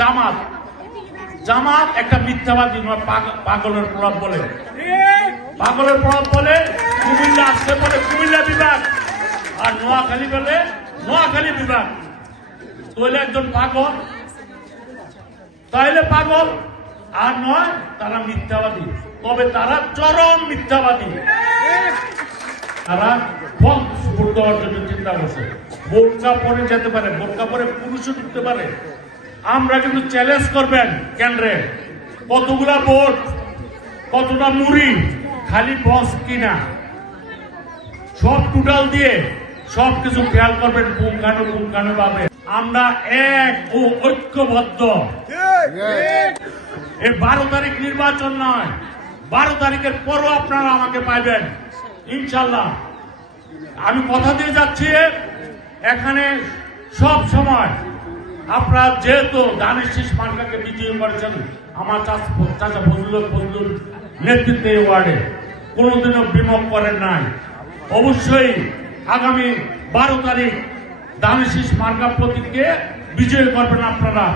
জামাত জামাত একটা মিথ্যাবাদী পাগলের প্রভাব বলে কুমিল্লা আসতে বলে কুমিল্লা বিভাগ আর নোয়াখালী বলে নোয়াখালী বিভাগ। তাহলে একজন পাগল, তাইলে পাগল আর নয়, তারা মিথ্যাবাদী। তবে তারা চরম মিথ্যাবাদী। তারা ভোট দেওয়ার জন্য চিন্তা করছে। বোরকা পরে যেতে পারে, বোরকা পরে পুরুষও ঢুকতে পারে। আমরা কিন্তু চ্যালেঞ্জ করবেন কেন্দ্রে কতগুলা ভোট, কতটা মুড়ি, খালি বস কিনা, সব টোটাল দিয়ে সবকিছু খেয়াল করবেন পুঙ্খানু ভাবে। আমরা এক ও ঐক্যবদ্ধ। এই 12 তারিখ নির্বাচন নয়, 12 তারিখের পরও আপনারা আমাকে পাইবেন ইনশাল্লাহ। আমি কথা দিয়ে যাচ্ছি, এখানে সব সময় আপনারা যেহেতু ধানের শীষ মার্কাকে বিজয়ী করেছেন আমার চাচা ফজলুল নেতৃত্বে এই ওয়ার্ডে, কোনোদিনও বিমুখ করেন নাই। অবশ্যই আগামী 12 তারিখ ধানের শীষ মার্কা প্রতীককে বিজয়ী করবেন আপনারা।